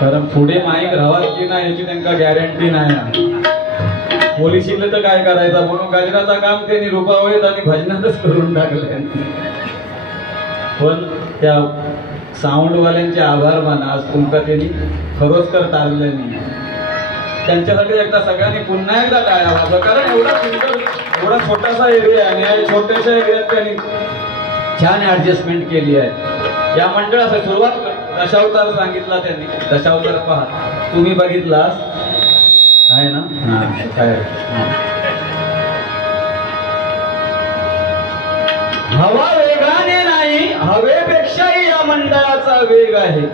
कारण पुढे माईक राहत की नाही याची त्यांना गॅरंटी नाही. पोलीस शिकले तर काय करायचं म्हणून गजराचं काम त्यांनी रूपावळीत आणि भजनातच करून टाकले. पण त्या साऊंडवाल्यांचे आभार माना, आज तुमका त्यांनी खरोखर तारले नाही. त्यांच्यासाठी एकदा सगळ्यांनी पुन्हा एकदा टाळ्या वाजवा. कारण एवढा सुंदर एवढा छोटासा एरिया आणि या छोट्याशा एरियात त्यांनी छान ऍडजस्टमेंट केली आहे. या मंडळाचा सुरुवात दशावतार सांगितला त्यांनी. दशावतार पहा, तुम्ही बघितलास आहे ना? काय हवा वेगाने नाही, हवेपेक्षाही या मंडळाचा वेग आहे.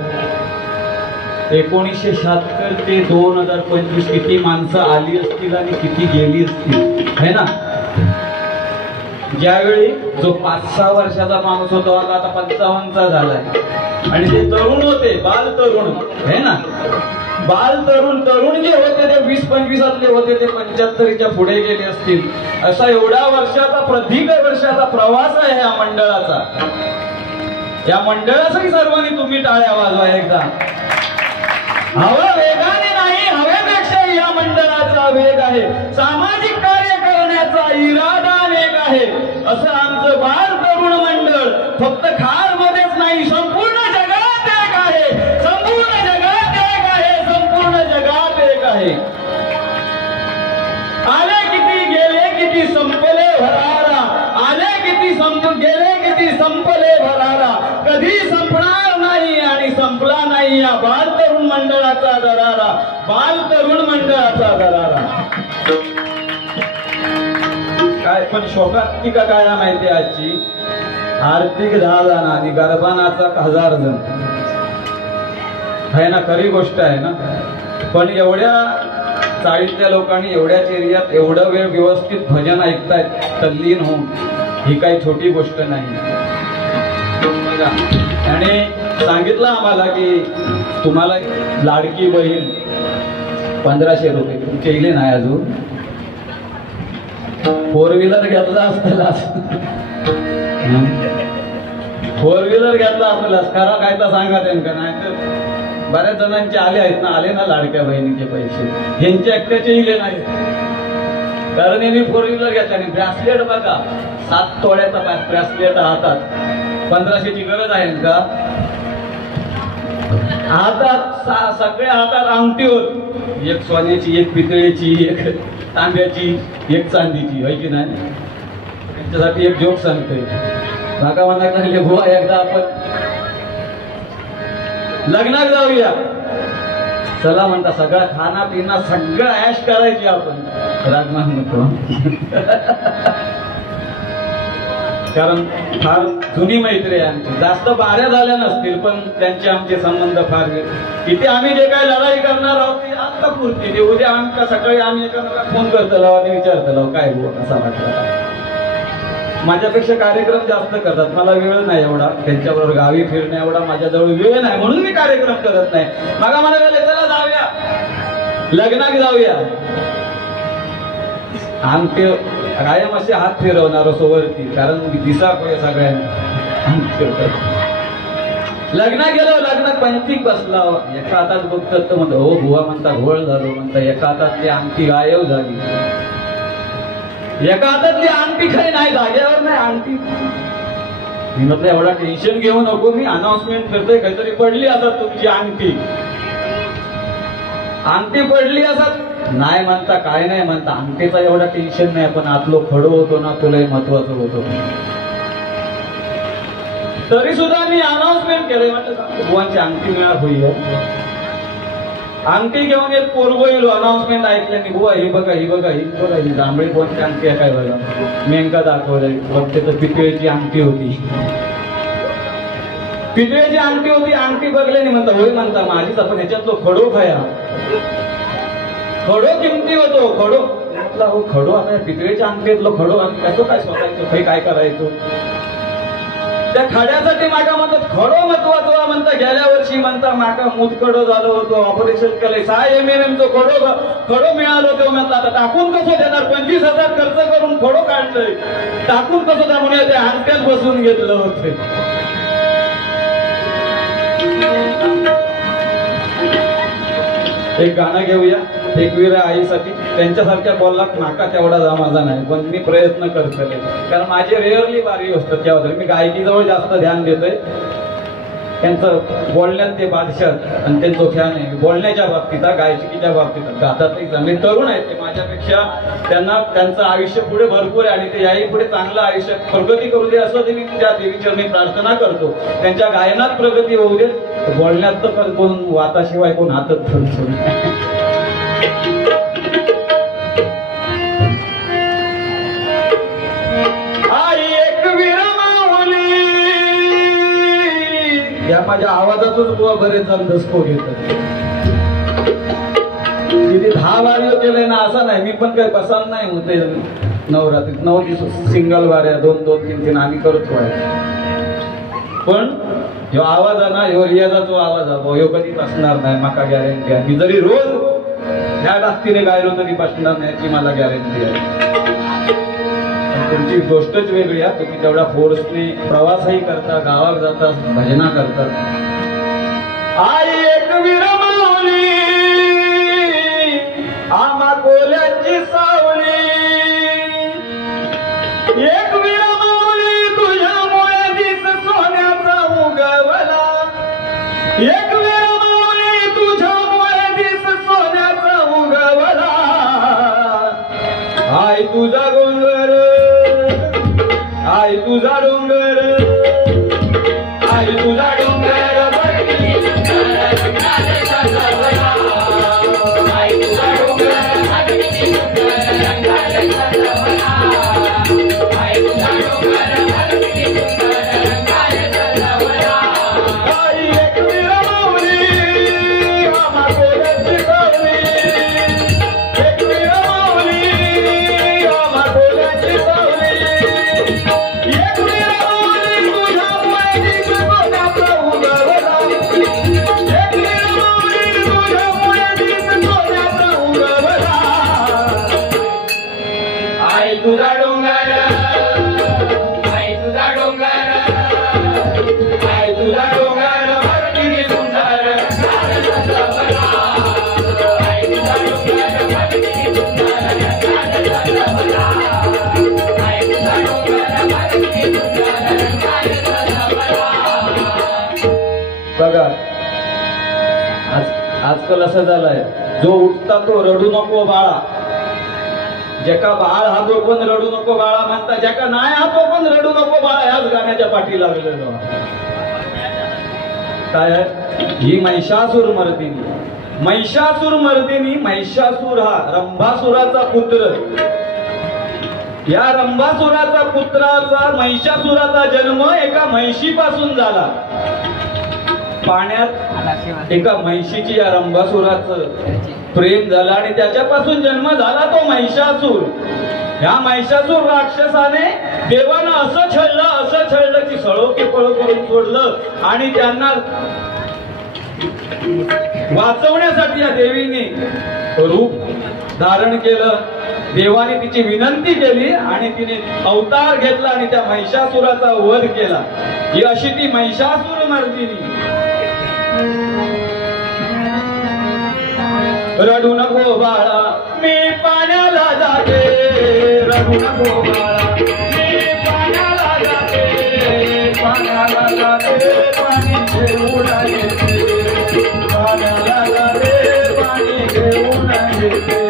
1976 ते 2025 किती माणसं आली असतील आणि किती गेली असतील, है ना? ज्यावेळी जो 5-6 वर्षाचा माणूस होता आता 55चा झालाय आणि ते तरुण होते, बाल तरुण, है ना? बाल तरुण जे होते ते 20-25 होते ते 75च्या पुढे गेले असतील. असा एवढा वर्षाचा प्रदीर्घ वर्षाचा प्रवास आहे या मंडळाचा. या मंडळासाठी सर्वांनी तुम्ही टाळ्या वाजवा एकदा. हवा वेगाने नाही, हवेपेक्षा या मंडळाचा वेग आहे. सामाजिक कार्य करण्याचा इरादा अनेक आहे. असं आमचं बाल तरुण मंडळ फक्त खार मध्येच नाही, संपूर्ण जगात एक आहे. संपूर्ण जगात एक आहे. संपूर्ण जगात एक आहे. आले किती गेले किती संपले भरारा. आले किती गेले किती संपले भरारा. कधी संपणार नाही आणि संपला नाही या बाल तरुण मंडळाचा दरारा. बाल तरुण मंडळाचा दरारा. काय पण शोकांतिका काय माहिती आजची? आर्थिक 10 जण आणि गर्भानाचा 1000 जण आहे ना. खरी गोष्ट आहे ना. पण एवढ्या चाळीतल्या लोकांनी एवढ्याच एरियात एवढं वेळ व्यवस्थित भजन ऐकतायत तल्लीन होऊन, ही काही छोटी गोष्ट नाही. आणि सांगितलं आम्हाला की तुम्हाला लाडकी बहीण 1500 रुपये तुमचे इले नाही अजून. 4 व्हीलर घेतला असतालास, 4 व्हीलर घेतला असतालास खरा काय तर सांगा त्यांना. नाही तर बऱ्याच जणांचे आले आहेत ना, आले ना लाडक्या बहिणीचे पैसे, यांचे एकट्याचे इले नाही. कारण यांनी 4 व्हीलर घेतला. आणि ब्रॅसलेट बघा, 7 तोळ्याचा ब्रॅसलेट हातात. 1500ची गरज आहे का? हातात सगळ्या हातात अंगठी होत, एक सोन्याची, एक पितळेची, एक तांब्याची, एक चांदीची, आहे की नाही? त्यांच्यासाठी एक जोक सांगतोय. माका म्हणायला लागले बुवा एकदा आपण लग्नात जाऊया. चला म्हणता, सगळा खाना पिना सगळं ऐश करायची आपण. रागमान नको, कारण फार जुनी मैत्री आहे आमची. जास्त बाऱ्या झाल्या नसतील पण त्यांचे आमचे संबंध फार. इथे आम्ही जे काय लढाई करणार आहोत ती आत्ता पुरती. ते उद्या आमच्या सकाळी आम्ही एखादा फोन करतो आणि विचारतो काय बुवा कसा वाटला. माझ्यापेक्षा कार्यक्रम जास्त करतात, मला वेळ नाही एवढा. त्यांच्याबरोबर गावी फिरणे एवढा माझ्याजवळ वेळ नाही, म्हणून मी कार्यक्रम करत नाही. मागा मला चला जाऊया लग्नात जाऊया. आमचे कायम असे हात फिरवणार सोबती, कारण दिसा सगळ्यांना. लग्नात गेलो, लग्नात पंचीक बसला. एका हातात बघतात तर म्हणतो हो बुवा म्हणता घोळ झालो म्हणता. एका हातातली अंगठी गायब झाली. एका हातातली अंगठी काही नाही, जागेवर नाही अंगठी. मी म्हटलं एवढा टेन्शन घेऊ नको, मी अनाउन्समेंट करतोय. काहीतरी पडली असत तुमची अंगठी. अंगठी पडली असत नाही म्हणता, काय नाही म्हणता. अंगठीचा एवढा टेन्शन नाही, पण आतलो खडो होतो ना तुलाही महत्वाचं होतो. तरी सुद्धा मी अनाउन्समेंट केलंय. म्हटलं बुवांची अंगठी मिळा होईल. अंगठी घेऊन एक पोरगो येलो. अनाउन्समेंट ऐकल्याने बुवा ही बघा ही बघा ही बघा ही जांभळी कोणती अंगठी आहे काय बघा. मेंका दाखवलंय. बघते तर पितळेची अंगठी होती. पितळेची अंगठी होती. अंगठी बघल्याने म्हणता होय म्हणता माझीच, आपण ह्याच्यातलो खडो खाया. खडो किमती होतो खडो. म्हटलं हो खडो आता पितळेच्या अंगठीतलो खडो आणि कसं काय स्वतःचं काय करायचो. त्या खड्यासाठी माका म्हणतात खडो महत्वाचा म्हणता. गेल्या वर्षी म्हणता माका मुतखडो झालो होतो, ऑपरेशन केलंय. 6 MM जो खडो मिळालो तो म्हणता आता टाकून कसं देणार. 25,000 खर्च करून खडो काढलंय, टाकून कसं द्या म्हणून ते अंगठ्यात बसून घेतलं होतं. एक गाणं घेऊया एकविरा आईसाठी. त्यांच्यासारख्या बोललात नाका तेवढा जा माझा नाही, पण मी प्रयत्न करतोय, कारण माझे रेअरली बारी असतात त्याबद्दल. मी गायकीजवळ जास्त ध्यान देतोय. त्यांचं बोलण्यात ते बादशाह आणि त्यांचं ख्याल आहे बोलण्याच्या बाबतीत, गायकीच्या बाबतीत. गातातही चांगले तरुण आहेत ते माझ्यापेक्षा. त्यांना त्यांचं आयुष्य पुढे भरपूर आहे आणि ते याही पुढे चांगलं आयुष्य प्रगती करू दे असं ते मी त्या देवीचरणी प्रार्थना करतो. त्यांच्या गायनात प्रगती होऊ दे, बोलण्यात तर कोण वाताशिवाय कोण हातच धरतो. या माझ्या आवाजातूच बुवा बरेच जण दसको घेतात. किती 10 वारी केलंय ना असं नाही. मी पण काही पसंत नाही होते नवरात्रीत 9 दिवस सिंगल वाऱ्या 2-2, 3-3 आम्ही करतो आहे. पण ह्यो आवाज आहे ना, ह्यो रियाजा जो आवाज आहे ह्यो कधी बसणार नाही माका गॅरंटी आहे. मी जरी रोज ह्या टास्तीने गायलो तरी बसणार नाही याची मला गॅरंटी आहे. तुमची गोष्टच वेगळी आहे. तुम्ही तेवढा फोर्सने प्रवासही करता, गावात जाता, भजना करतात. आई एक विरमावली आम्हा कोल्याची सावली, एक विरमावली तुझ्यामुळे दिस सोन्याचा उगवला, एक विरमावली तुझ्यामुळे दिस सोन्याचा उगवला. आई तुझा गोंगर, आई तुझा डोंगर, आई तुझा डोंगर बघा. आजकाल असं झालंय, जो उठता तो रडू नको बाळा, ज्याका बाळ हा तो पण रडू नको बाळा म्हणता, ज्याका नाही हा तो पण रडू नको बाळा ह्याच गाण्याच्या पाठी लागलेलो. काय आहे ही महिषासूर मर्दिनी. महिषासूर मर्दिनी, महिषासूर हा रंभासुराचा पुत्र. या रंभासुराचा पुत्राचा महिषासुराचा जन्म एका म्हैशीपासून झाला. पाण्यात एका म्हैशीची या रंभासुराचं प्रेम झालं आणि त्याच्यापासून जन्म झाला तो महिषासूर. ह्या महिषासूर राक्षसाने देवानं असं छळलं की सळोके पळ करून सोडलं आणि त्यांना वाचवण्यासाठी या देवीने रूप धारण केलं. देवाने तिची विनंती केली आणि तिने अवतार घेतला आणि त्या महिषासुराचा वध केला. ही अशी ती महिषासूर मर्दिनी. रडू नको बाळा मी पाण्याला जाते, रडू नको बाळा मी पाण्याला जाते, पाण्याला जाते पाणी घेऊन येते, पाण्याला जाते पाणी घेऊन येते.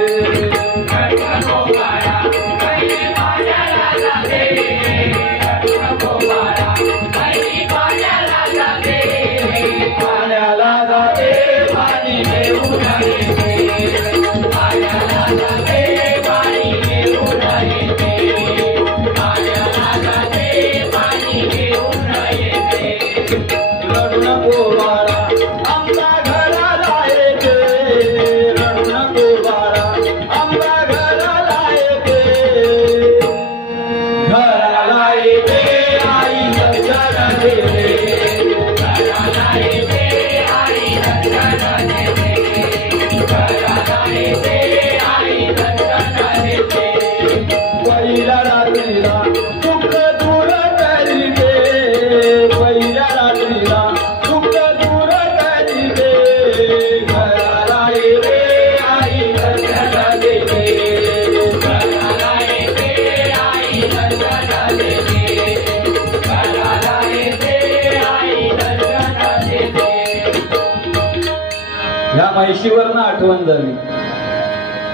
रे म्हैशीवरनं आठवण झाली.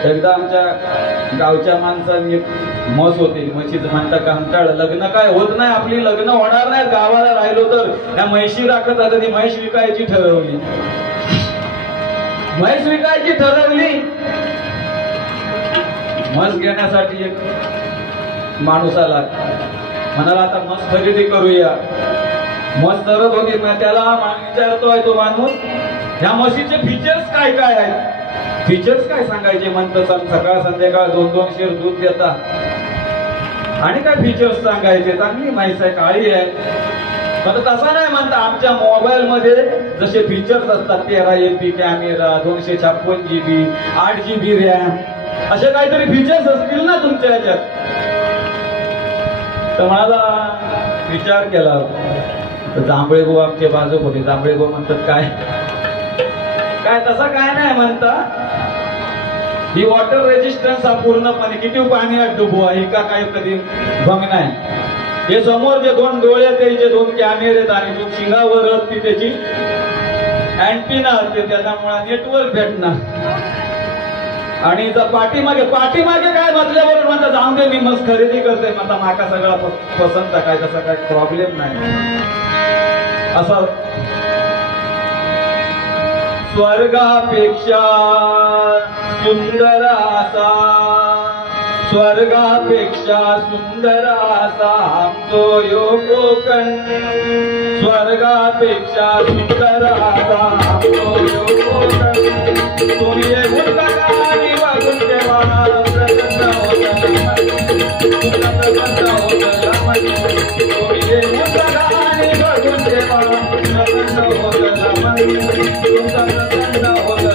एकदा आमच्या गावच्या माणसांनी म्हस होती, म्हशीचं म्हणता कंटाळलं, लग्न काय होत नाही, आपली लग्न होणार नाही, गावाला राहिलो तर त्या म्हैशी राखत आता ती म्हैस विकायची ठरवली. म्हैस विकायची ठरवली. म्हस घेण्यासाठी एक माणूस आला, म्हणाला आता म्हस खरेदी करूया. म्हस चरत होती, त्याला विचारतोय तो माणूस, ह्या म्हशीचे फीचर्स काय काय आहेत? फीचर्स काय सांगायचे? म्हणतं सकाळ संध्याकाळ 2-2 शेर दूध देतात. आणि काय फीचर्स सांगायचे? चांगली म्हैस आहे, काळी आहे. पण तसा नाही म्हणता, आमच्या मोबाईल मध्ये जसे फीचर्स असतात 13 MP camera, 256 GB, 8 GB RAM, असे काहीतरी फीचर्स असतील ना तुमच्या ह्याच्यात. तर मला विचार केला. जांभळे भाऊ आमचे बाजूक होते. जांभळे भाऊ म्हणतात काय काय तसं काय नाही म्हणता, ही वॉटर रेजिस्टन्स हा पूर्णपणे किती पाण्यात डुबवा ही का काय कधी भंग नाही. हे समोर जे 2 डोळे त्याचे 2 कॅमेरे आहेत आणि 2 शिंगावर ती त्याची अँटिना असते, त्याच्यामुळे नेटवर्क भेटणार. आणि पाठीमागे काय म्हटल्याबरोबर म्हणता जाऊन दे मी मस्त खरेदी करते, म्हणता माका सगळा पसंत काय, तसा काय प्रॉब्लेम नाही. असं स्वर्गापेक्षा सुंदर असा, स्वर्गापेक्षा सुंदर असा आमचो यो कोकण, स्वर्गापेक्षा सुंदर असा आमचो यो कोकण. तुम्ही येऊन बघा आणि बघून तेव्हा प्रसन्न होता, तुमचा प्रसन्न होता. तुम्ही येऊन बघा आणि बघून तेव्हा प्रसन्न होता, तुमचा प्रसन्न होता.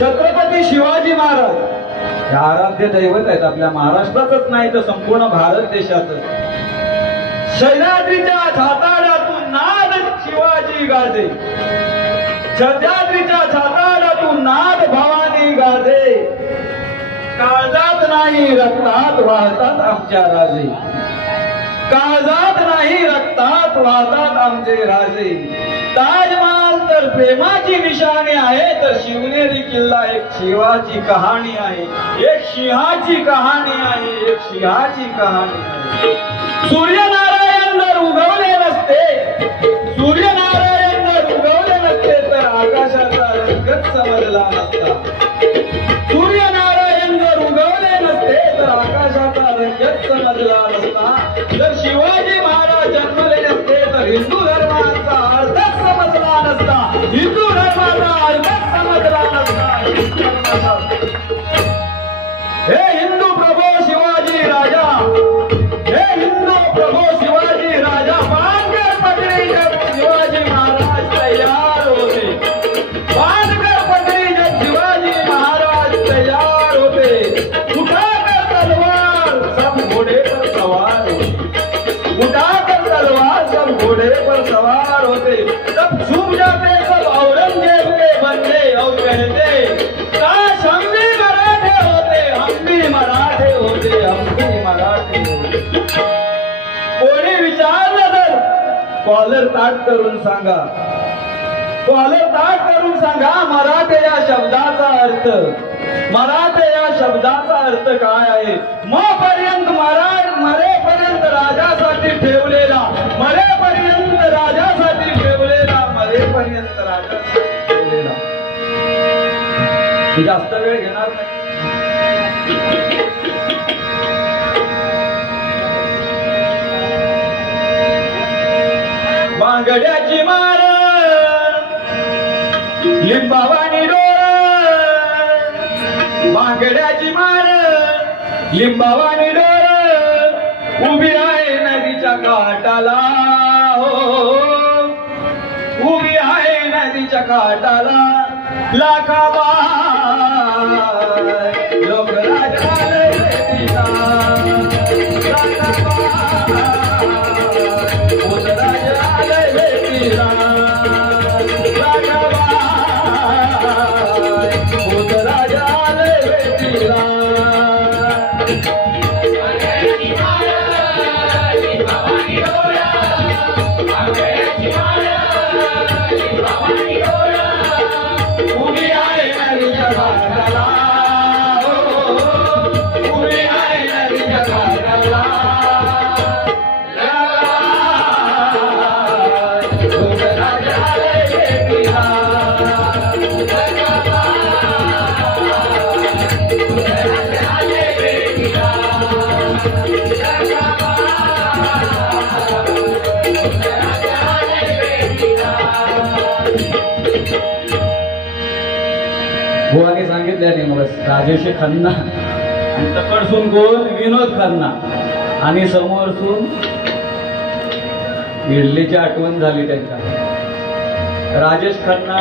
छत्रपती शिवाजी महाराज आराध्य दैवत आहेत आपल्या महाराष्ट्रातच नाही तर संपूर्ण भारत देशात. सह्याद्रीच्या छाताडातून नाद शिवाजी गाजे, सह्याद्रीच्या छाताडातून नाद भवानी गाजे. काळजात नाही रक्तात वाहतात आमच्या राजे, काळजात नाही रक्तात वाहतात आमचे राजे. ताजमहाल तर प्रेमाची निशाणी आहे, तर शिवनेरी किल्ला एक शिवाची कहाणी आहे, एक सिंहाची कहाणी आहे, एक सिंहाची कहाणी आहे. सूर्यनारायण जर उगवले नसते, सूर्यनारायण जर उगवले नसते तर आकाशाचा रंगच समजला नसता. सूर्यनारायण जर उगवले नसते तर आकाशाचा रंगच समजला नसता. जर शिवाजी महाराज जन्मले नसते तर हिंदू धर्माचा अर्थच समजला नसता, हिंदू धर्माचा अर्थच समजला नसता. हे हिंदू प्रभू शिवाजी राजा, हे हिंदू प्रभू शिवाजी राजा, बांधकर पगडी जब शिवाजी महाराज तैयार होते, बांधकर पगडी जब शिवाजी विचारलं तर कॉलर ताट करून सांगा, कॉलर ताट करून सांगा मराठे या शब्दाचा अर्थ, मराठे या शब्दाचा अर्थ काय आहे? मरेपर्यंत मरेपर्यंत राजासाठी ठेवलेला, मरेपर्यंत राजासाठी ठेवलेला, मरेपर्यंत राजासाठी ठेवलेला. मी जास्त वेळ घेणार नाही. बांगड्याची माळ लिंबावानी डोळ, बांगड्याची माळ लिंबावानी डोळ उभी आहे नदीच्या काठाला, हो उभी आहे नदीच्या काठाला. लाखाबाई लोकराज आले भेटीला, लाखाबाई लोकराज आले भेटीला, लाखाबाई लोकराज आले भेटीला. बुवाने सांगितल्याने मग राजेश खन्ना आणि तकडसून कोण विनोद खन्ना आणि समोरसून इडलीची आठवण झाली त्यांच्या. राजेश खन्ना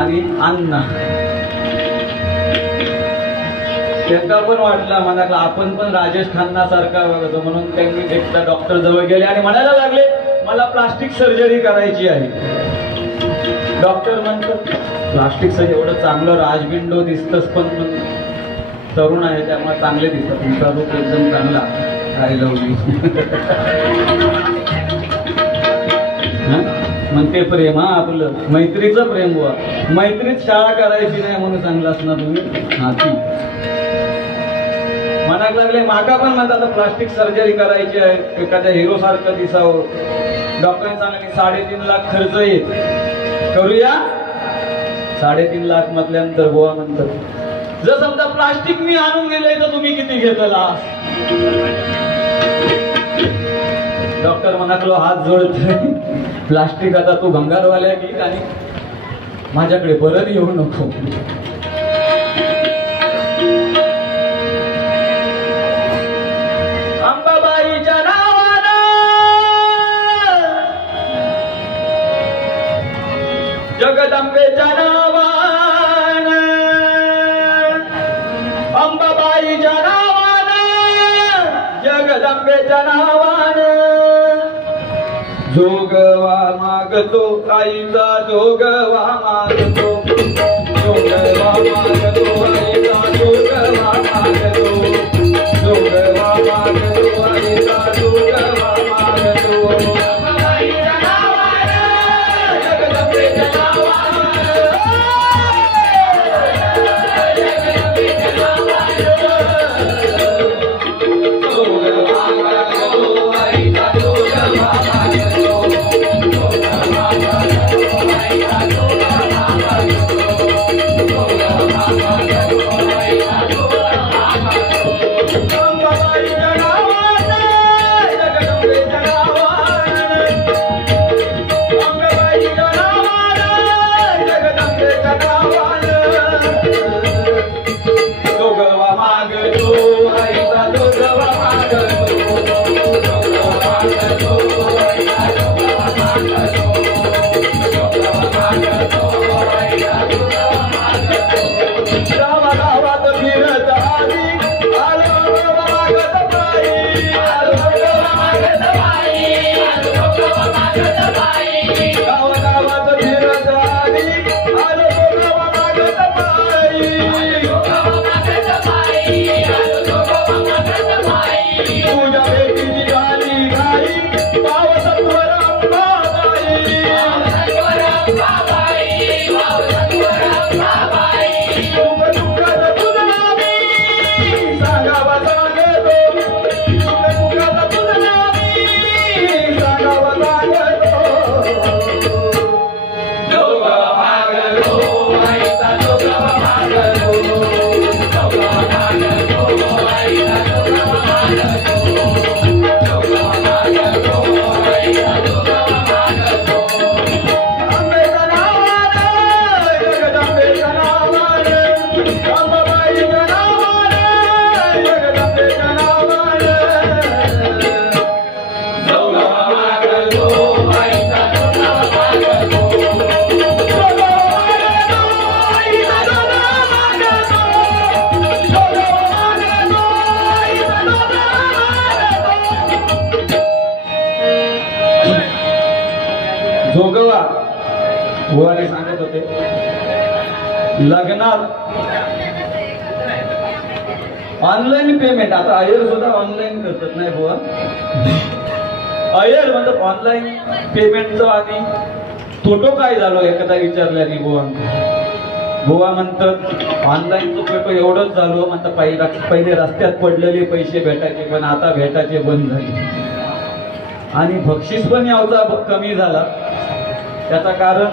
आणि अण्णा त्यांना पण वाटलं मनाला आपण पण राजेश खन्ना सारखा बघतो, म्हणून त्यांनी एकदा डॉक्टर जवळ गेले आणि म्हणायला लागले मला प्लास्टिक सर्जरी करायची आहे. डॉक्टर म्हणतात प्लास्टिक सर्जरी एवढं चांगलं राजबिंडो दिसतच पण तरुण आहे त्यामुळे चांगले दिसतात, तुमचा रूप एकदम चांगला राहिलं. म्हणते प्रेम हा आपलं मैत्रीचं प्रेम बुवा, मैत्रीत शाळा करायची नाही म्हणून सांगला असणार तुम्ही. हा ती म्हणायला लागले माका पण म्हणतात प्लास्टिक सर्जरी करायची आहे, एखाद्या हिरो सारखं दिसावं. डॉक्टरांनी सांगितले 3.5 लाख खर्च येत, करूया. 3.5 लाख म्हटल्यानंतर बुवा नंतर जर समजा प्लास्टिक मी आणून दिले तर तुम्ही किती घेतला? डॉक्टर म्हणालो हात जोडतोय, प्लास्टिक आता तू भंगारवाल्या घे आणि माझ्याकडे परत येऊ नको. अंबाबाईच्या नावानं जगदंबेच्या नावानं, अंबाबाईच्या नावानं जगदंबेच्या नावानं जोगवा मागतो आईचा जोगवा मागतो, जोगवा मागतो आईचा जोगवा मागतो, जोगवा मागतो आईचा जोगवा मागतो. अंबाबाईच्या नावानं जगदंबेच्या नावानं, जगदंबेच्या नावानं जोगवा मागतो आईचा जोगवा मागतो. जोगवा बुवाने सांगत होते, लग्नात ऑनलाईन पेमेंट, आता अय्यर सुद्धा ऑनलाईन करतात नाही बुवा, अय्यर म्हणतात ऑनलाईन पेमेंटचं आणि तोटो काय झालो एखादा विचारल्याने बुवा म्हणतात ऑनलाईनचं तोटो एवढंच झालो म्हणतात, पहिले रस्त्यात पडलेले पैसे भेटायचे पण आता भेटायचे बंद झाले आणि बक्षीस पण यावचा कमी झाला. त्याचं कारण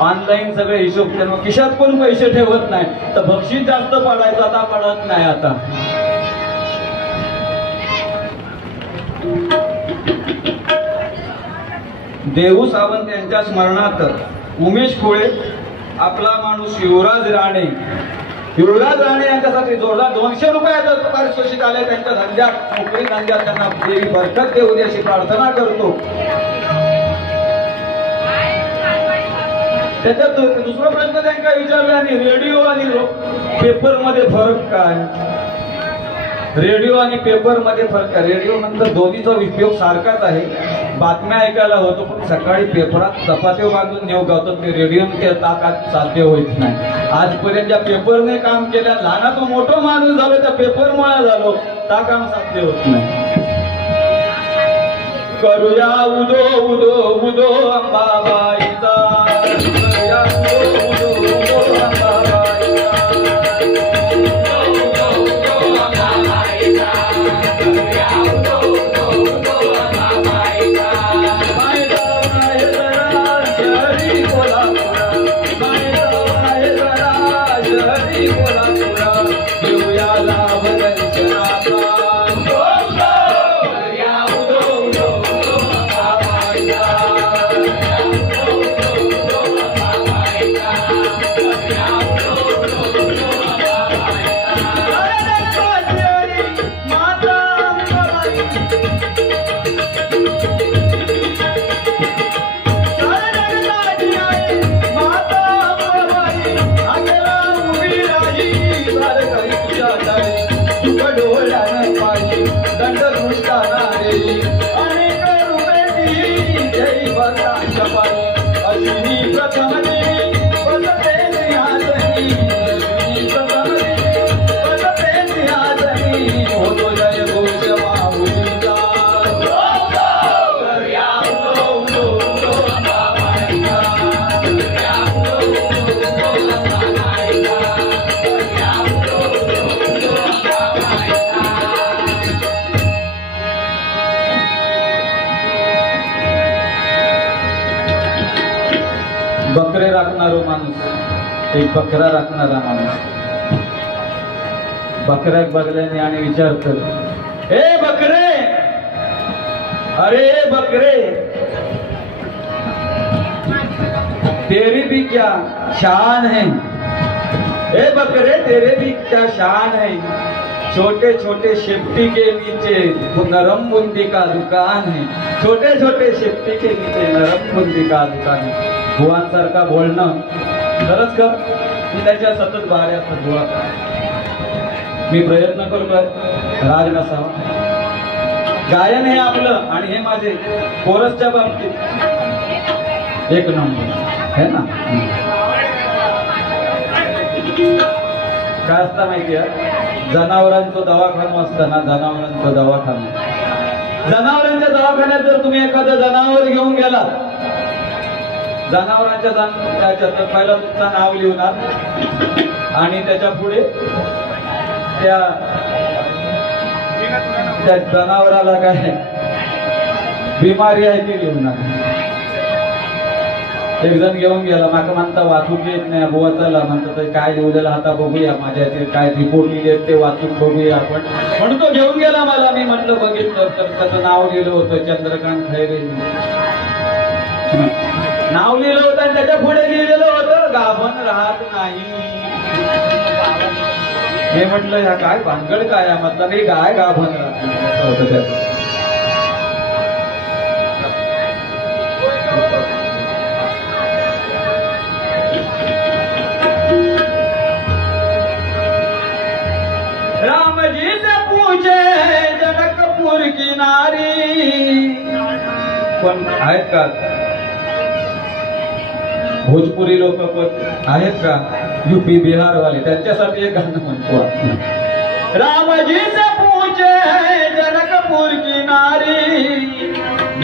ऑनलाईन सगळे हिशोब, त्यामुळे खिशात पण पैसे ठेवत नाही तर बक्षीस जास्त पडायचं आता पडत नाही. आता देहू सावंत यांच्या स्मरणार्थ उमेश खुळे, आपला माणूस युवराज राणे यांच्यासाठी जोरदार 200 रुपयाचं पारितोषिक आले. त्यांच्या धंद्यात, नोकरी धंद्यात त्यांना देवी बरकत देऊ दे अशी प्रार्थना करतो. त्याच्यात दुसरा प्रश्न त्यांना विचारला, आणि रेडिओ आणि पेपर मध्ये फरक काय? रेडिओ आणि पेपर मध्ये फरक काय? रेडिओ नंतर दोन्हीचा उपयोग सारखाच आहे, बातम्या ऐकायला होतो, पण सकाळी पेपरात चपात्या बांधून नेऊ गावतो, ते रेडिओने ताकात साध्य होत नाही. आजपर्यंत ज्या पेपरने काम केल्या, लहानाचा मोठा माणूस झालो त्या पेपरमुळे झालो, ता काम साध्य होत नाही. करूया उदो उदो उदो अंबाबाईचा, करूया उदो उदो उदो अंबाबाईचा, उदो उदो अंबाबाईचा, करूया उदो उदो उदो अंबाबाईचा. मायदा माय जरा जरी कोल्हापुरा, मायदा माय जरा जरी कोल्हापुरा, घेऊया लाभ दर्शनाचा. बकरे राखणारा माणूस, एक बकरा राखणारा माणूस बकऱ्याक बघल्याने आणि विचारतो, हे बकरे, अरे बकरे, तेरी भी क्या शान है? हे बकरे, तेरे भी क्या शान है? छोटे छोटे शेफ्टी के नीचे नरम बुंदी का दुकान है, छोटे छोटे शेफ्टी के नीचे नरम बुंदी का दुकान है. भुवांसारखा बोलणं खरंच का मी त्याच्या सतत बाहेर असतात बुवा. मी प्रयत्न करतोय राग नसावा. गायन हे आपलं आणि हे माझे कोरसच्या बाबतीत एक नंबर है ना. काय असतं माहिती आहे, जनावरांचं दवाखाना असताना जनावरांचं जनावरांच्या दवाखान्यात जर तुम्ही एखादं जनावर घेऊन गेला, जनावरांच्या पहिला तुमचं नाव लिहणार आणि त्याच्या पुढे त्या जनावराला काय बिमारी आहे ती लिहणार. एक जण घेऊन गेला, माका म्हणता वाचूक येत नाही बुवा, चला म्हणतो काय लिहिलेलं आता बघूया, माझ्या काय रिपोर्ट लिहिले ते वाचून बघूया आपण. म्हणून तो घेऊन गेला मला. मी म्हटलं बघितलं तर त्याचं नाव लिहिलं होतं चंद्रकांत खैरे, नाव लिहिलं होतं आणि त्याच्या पुढे लिहिलेलं होतं गाभण राहत नाही. हे म्हटलं ह्या काय भानगड काय आहे, म्हटलं नाही काय गाभण राहत होतं त्याचं. रामजी से पूछे जनकपुर की नारी, पण आहेत का भोजपुरी लोक पण आहेत का, यूपी बिहार वाले, त्यांच्यासाठी एक गाणं म्हणतो आपण. रामजी से पूछे जनकपुर की नारी,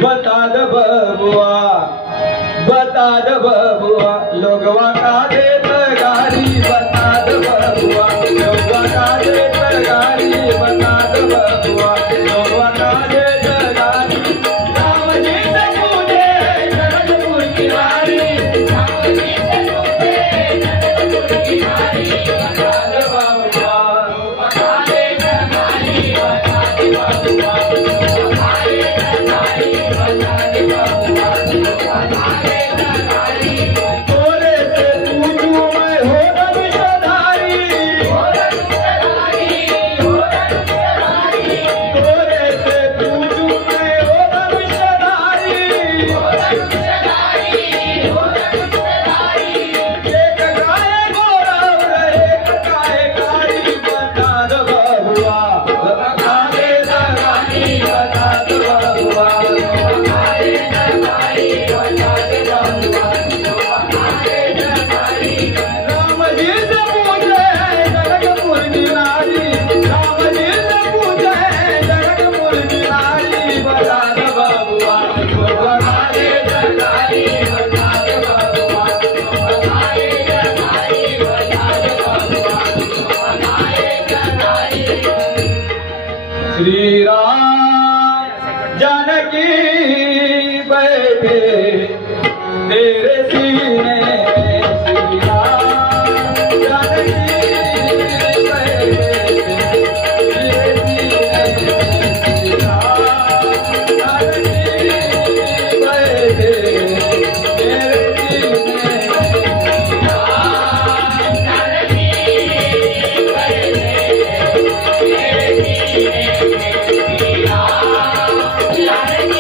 बता द बबुआ, बता द बबुआ, लोगवा का देत गारी, बता द बबुआ, लोगवा का देत गारी, बता द बबुआ, लोगवा का देत गारी. रामजी से पूछे जनकपुर की नारी, रामजी से पूछे जनकपुर की नारी, बता द बबुआ, बता देत गारी, बता द बबुआ, बता देत गारी, बता द बबुआ, बता देत गारी. तोरे से पूछूं मैं हो रविशधारी, हो रविशधारी, हो रविशधारी. तोरे से पूछूं मैं हो रविशधारी, हो रविशधारी, हो रविशधारी. एक गाय गोरा और एक गाय काली, बता द बबुआ, बता देत गारी, बता द बबुआ, बता देत गारी, बता द बबुआ, बता देत गारी. रामजी से पूछे जनकपुर की नारी, रामजी से पूछे जनकपुर की नारी, बता द बबुआ, बता देत गारी, बता द बबुआ, बता देत गारी, बता द बबुआ, बता देत गारी. श्री राम जानकी बैठे तेरे सीने में, श्री राम जानकी बैठे तेरे सीने में, श्री राम जानकी बैठे तेरे सीने में, श्री राम जानकी बैठे तेरे सीने में, श्री राम जानकी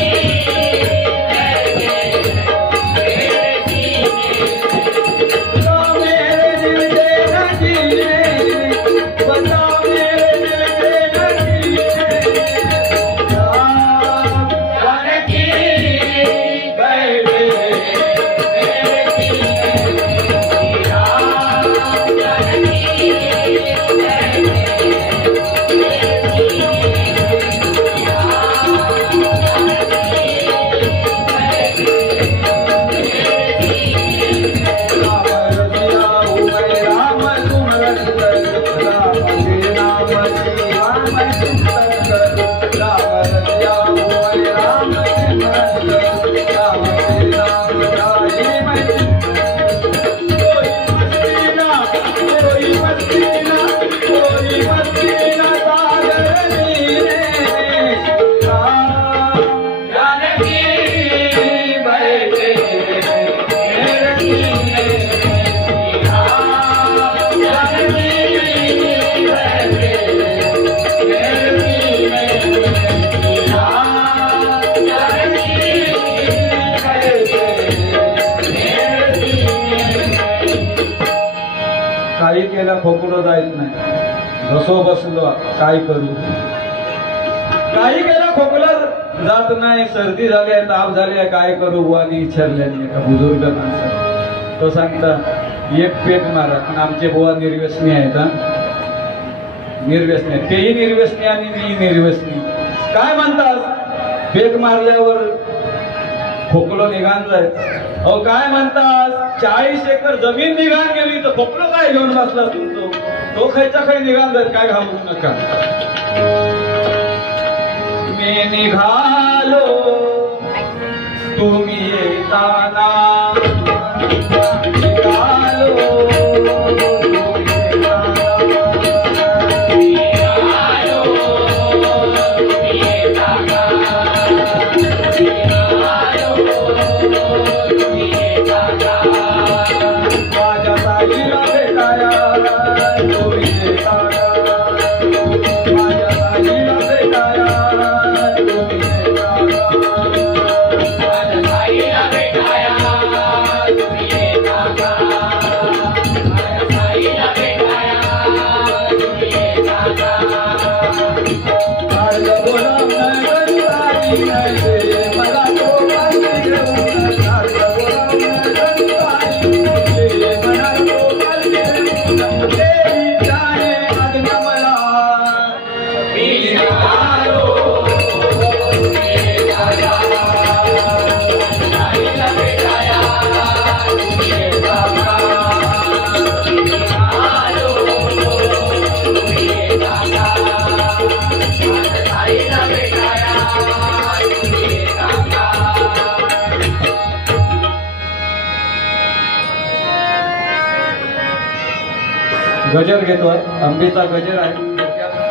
काही केला खोकलं जायत नाही, बसो बसलो काय करू, काही केला खोकला जात नाही, सर्दी झाली आहे, ताप झाली आहे, काय करू बुवानी विचारल्याने एका बुजुर्ग माणसाला. तो सांगता एक पेट मारा. पण आमचे बुवा निर्व्यसनी आहेत, निर्व्यसनी, तेही निर्व्यसनी आणि मी निर्व्यसनी. काय म्हणतात, पेट मारल्यावर खोकलो निघान जाय. अहो काय म्हणतात, 40 एकर जमीन निघान गेली तर खोकलो काय घेऊन बसला तुमचं, तो खायचा काही निघान जात, काय घाबरू नका. मी निघालो तुम्ही येताना, निघालो मला गजर घेतोय, अंबेचा गजर आहे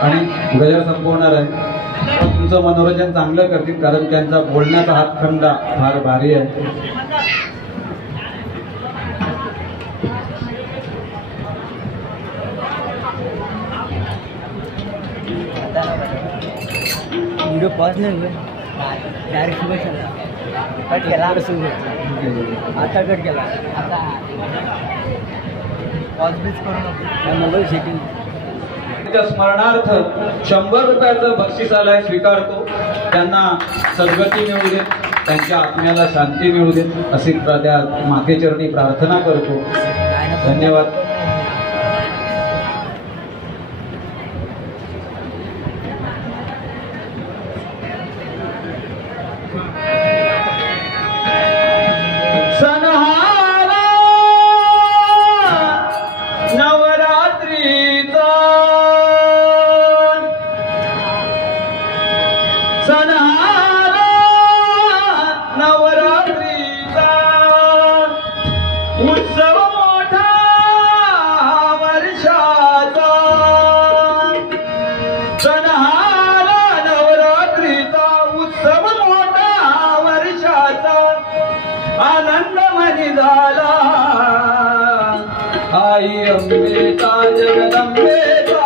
आणि गजर संपवणार आहे. तुमचं मनोरंजन चांगलं करतील कारण त्यांचा बोलण्याचा हातखंडा फार भारी आहे. व्हिडिओ पॉज नाही हुए डायरेक्ट कट केला आता कट केला आता पॉज बीच करू नको मोबाईल सेटिंग. त्या स्मरणार्थ 100 रुपयाचं बक्षीस आलंय, स्वीकारतो. त्यांना सद्गती मिळू देत, त्यांच्या आत्म्याला शांती मिळू देत अशी त्या मातेचरणी प्रार्थना करतो. धन्यवाद. उत्सव मोठा वर्षाचा, सणहारा नवरात्रीचा उत्सव मोठा वर्षाचा, आनंद मनी झाला आई अंबेचा जगदंबेचा.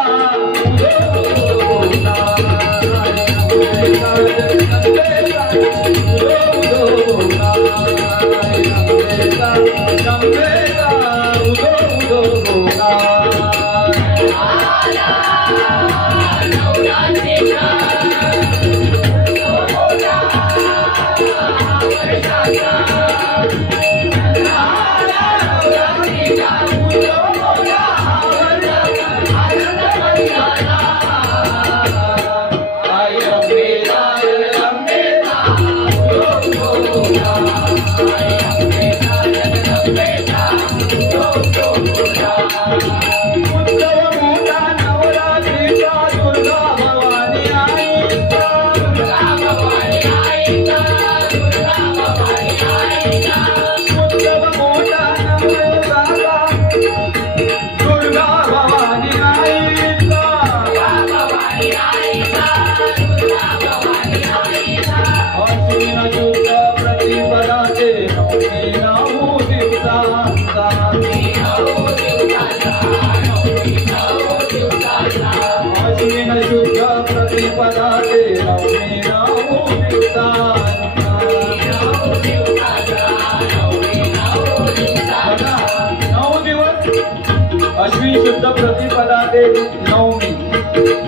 अश्विन शुद्ध प्रतिपदा ते नवमी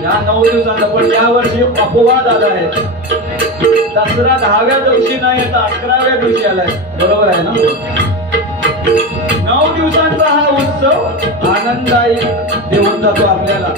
या 9 दिवसांचा. पण यावर्षी अपवाद आला आहे. दसरा 10व्या दिवशी नाही येता 11व्या दिवशी आलाय. बरोबर आहे ना? 9 दिवसांचा हा उत्सव आनंदायी देऊन जातो आपल्याला.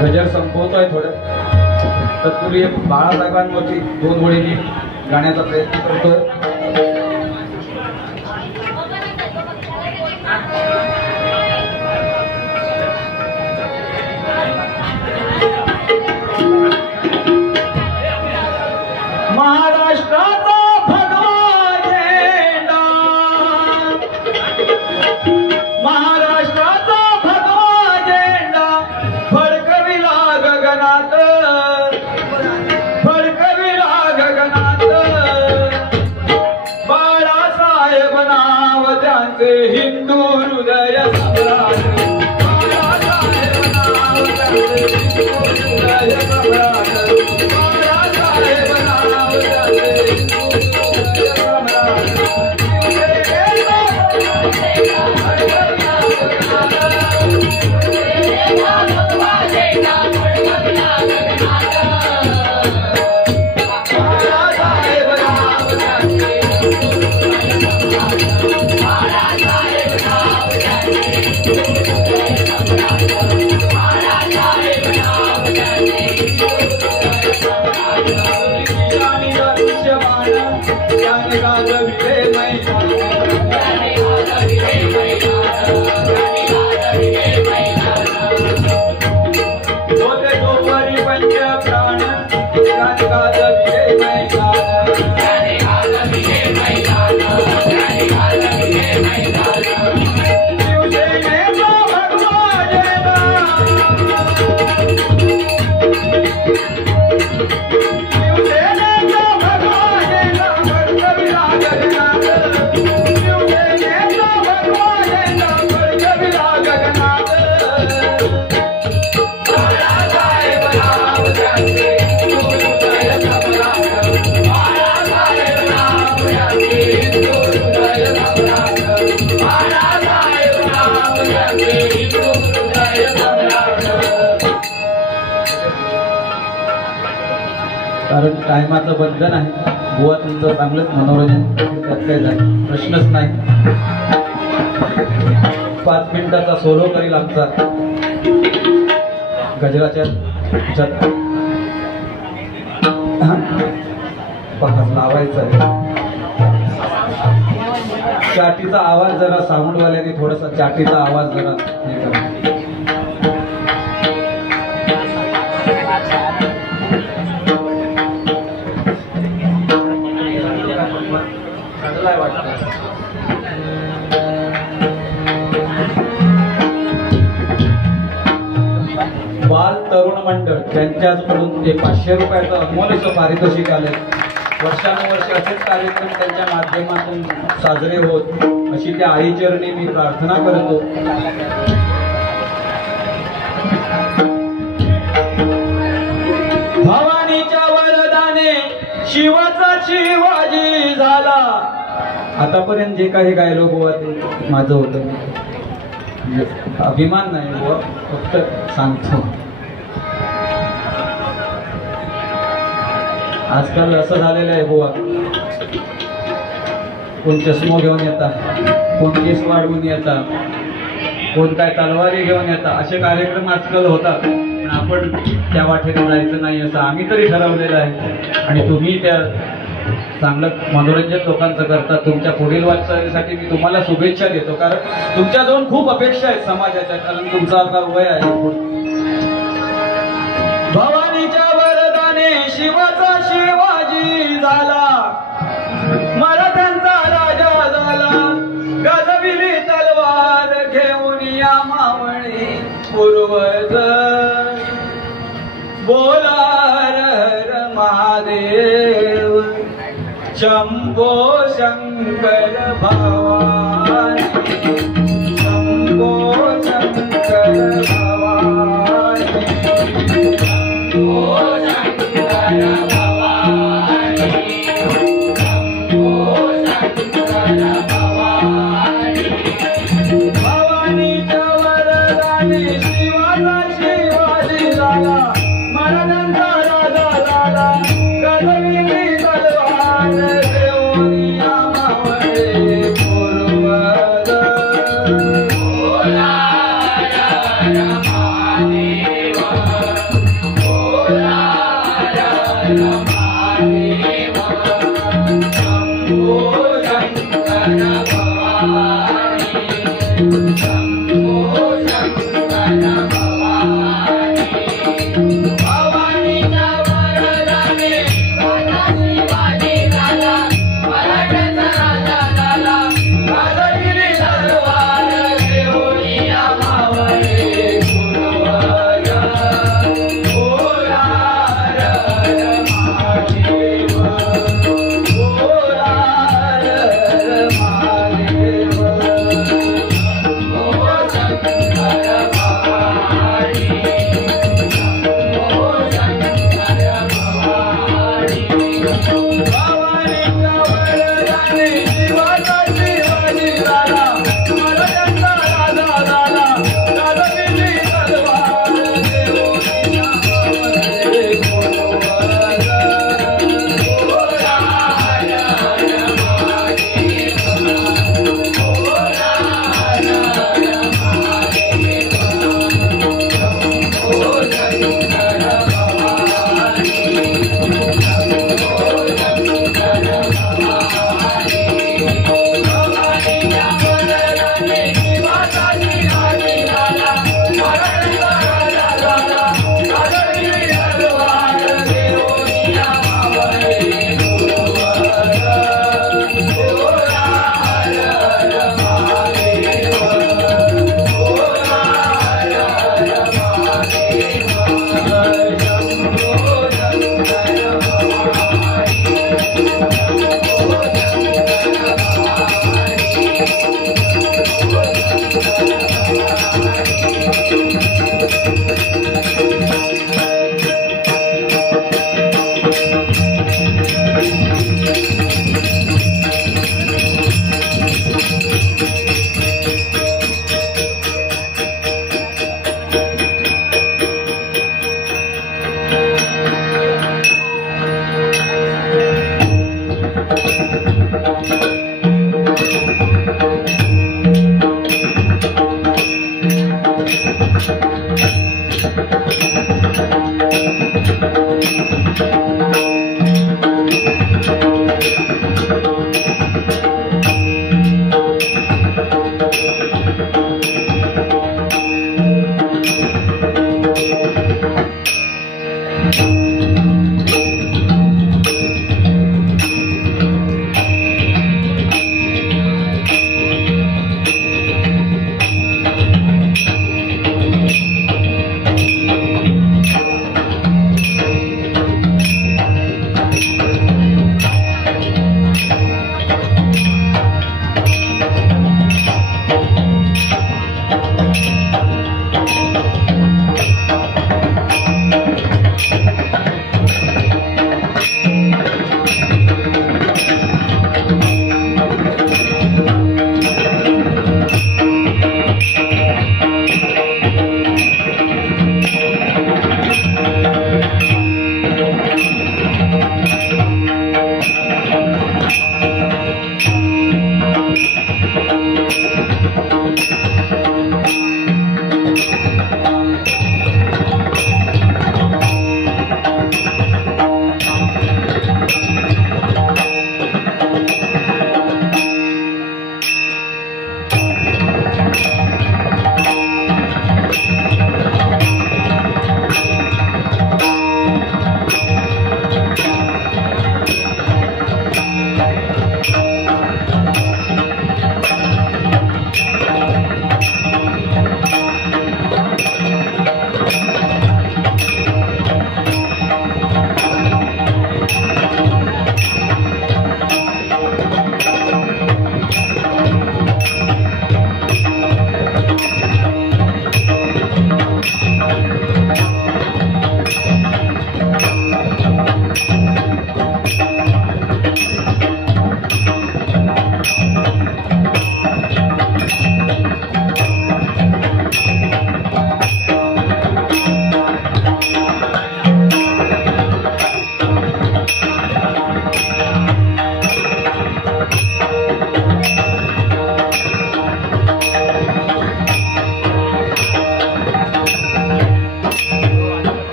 गजर संपवतोय थोडं तत्पूर्वी बाळासाहेबांवरती 2 ओळींनी गाण्याचा प्रयत्न करतोय. महाराष्ट्राचा भगवा झेंडा, महाराष्ट्राचा भगवा झेंडा फडकविला गगनात, फडकविला गगनात. बाळासाहेब नाव त्यांचे हिंदू हृदय सम्राट, बाळासाहेब नाव त्यांचे हिंदू हृदय सम्राट, बाळासाहेब नाव त्यांचे हिंदू हृदय सम्राट. Hare टायमाचं बंधन आहे. बुवा तुमचं चांगलंच मनोरंजन, त्यात काही झालं प्रश्नच नाही. 5 मिनिटाचा सोलो करील आमचा गजराच्या लावायचा आहे. चाटीचा आवाज जरा साऊंडवाल्याने थोडासा चाटीचा आवाज जरा हे करा. बाल तरुण मंडळ त्यांच्याकडून ते 500 रुपयाचं अनमोल असं पारितोषिक आलंय. वर्षानुवर्ष असेच कार्यक्रम त्यांच्या माध्यमातून साजरे होत अशी त्या आईचरणी मी प्रार्थना करतो. भवानीच्या वरदाने शिवाचा शिवाजी झाला. आतापर्यंत जे काही गायलो बुवा ते माझं होतं. अभिमान नाही बुवा, फक्त सांगतो. आजकाल असं झालेलं आहे बुवा, कोण चष्मो घेऊन येतात, कोण केस वाढवून येतात, कोण काय तलवारी घेऊन येतात. असे कार्यक्रम आजकाल होतात. पण आपण त्या वाटेने जायचं नाही असं आम्ही तरी ठरवलेलं आहे. आणि तुम्ही त्या चांगलं मनोरंजन लोकांचं करतात. तुमच्या पुढील वाटचालीसाठी मी तुम्हाला शुभेच्छा देतो. कारण तुमच्या दोन खूप अपेक्षा आहेत समाजाच्या. कारण तुमचा आता वय आहे. भवानीच्या वरदाने शिवाचा शिवाजी झाला, मराठ्यांचा राजा झाला. गजविली तलवार घेऊन या मावळी पूर्वज, बोला हर हर महादेव, शंभो शंकर भवानी, शंभो शंकर भवानी, शंभो शंकर भवानी, शंभो शंकर भवानी. भवानीच्या वरदानी शिवाचा शिवाजी झाला, मराठ्यांचा राजा झाला. गजविली तलवार घेऊन या मावळे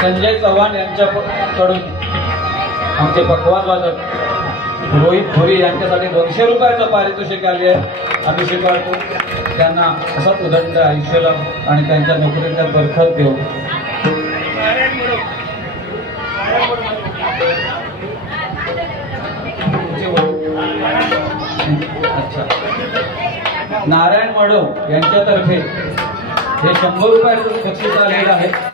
संजय चव्हाण यांच्याकडून आमचे पखवाज वादक रोहित भोरी यांच्यासाठी 200 रुपयाचं पारितोषिक आले आहे. आम्ही स्वीकारतो. त्यांना असंच उदंड आयुष्याला आणि त्यांच्या नोकरीच्या बरकत देऊ. अच्छा, नारायण मडव यांच्यातर्फे हे 100 रुपयाचं बक्षीस आलेलं आहे.